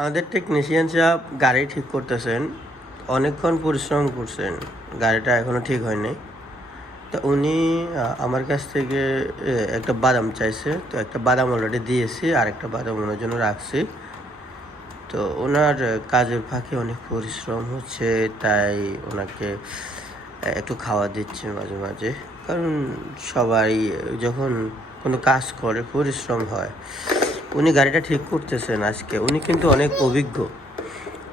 আমাদের টেকনিশিয়ান সাহেব গাড়ি ঠিক করতেছেন, অনেকক্ষণ পরিশ্রম করছেন, গাড়িটা এখনও ঠিক হয়নি। তো উনি আমার কাছ থেকে একটা বাদাম চাইছে, তো একটা বাদাম অলরেডি দিয়েছি, আর একটা বাদাম ওনার জন্য রাখছি। তো ওনার কাজের ফাঁকে অনেক পরিশ্রম হচ্ছে, তাই ওনাকে একটু খাওয়া দিচ্ছে মাঝে মাঝে। কারণ সবাই যখন কোনো কাজ করে পরিশ্রম হয়। উনি গাড়িটা ঠিক করতেছেন আজকে, উনি কিন্তু অনেক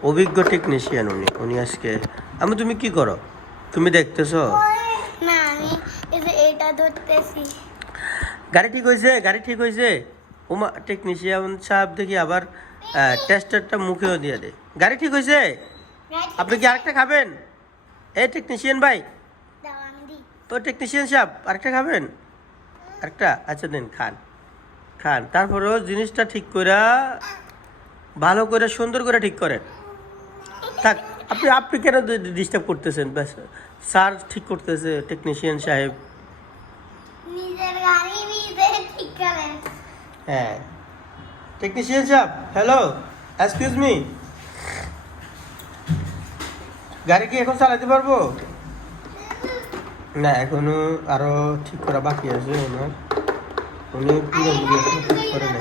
অভিজ্ঞ টেকনিশিয়ান। উনি আজকে তুমি কি করো? তুমি দেখতেছো? না, আমি এই যে এটা ধরতেছি। গাড়ি ঠিক হয়েছে, গাড়ি ঠিক হয়েছে। ওমা, টেকনিশিয়ান সাহেব দেখি আবার টেস্টারটা মুখেও দিয়ে দে। গাড়ি ঠিক হয়েছে। আপনি কি আরেকটা খাবেন? এই টেকনিশিয়ান ভাই, দাও আমি দিই। তো টেকনিশিয়ান সাহেব আরেকটা খাবেন? আরেকটা? আচ্ছা দিন, খান খান। তারপরেও জিনিসটা ঠিক করে, ভালো করে, সুন্দর করে ঠিক করেন। থাক, আপনি আপনি কেন ডিস্টার্ব করতেছেন? ব্যাস, স্যার ঠিক করতেছে, টেকনিশিয়ান সাহেব। নিজের গাড়ি নিজে ঠিক করেন। হ্যাঁ, টেকনিশিয়ান সাহেব, হ্যালো, এক্সকিউজ মি, গাড়ি কি এখন চালাতে পারবো? না, এখনো আরো ঠিক করা বাকি আছে ওনার। উনি পুরোপুরি এখনো ঠিক করে না।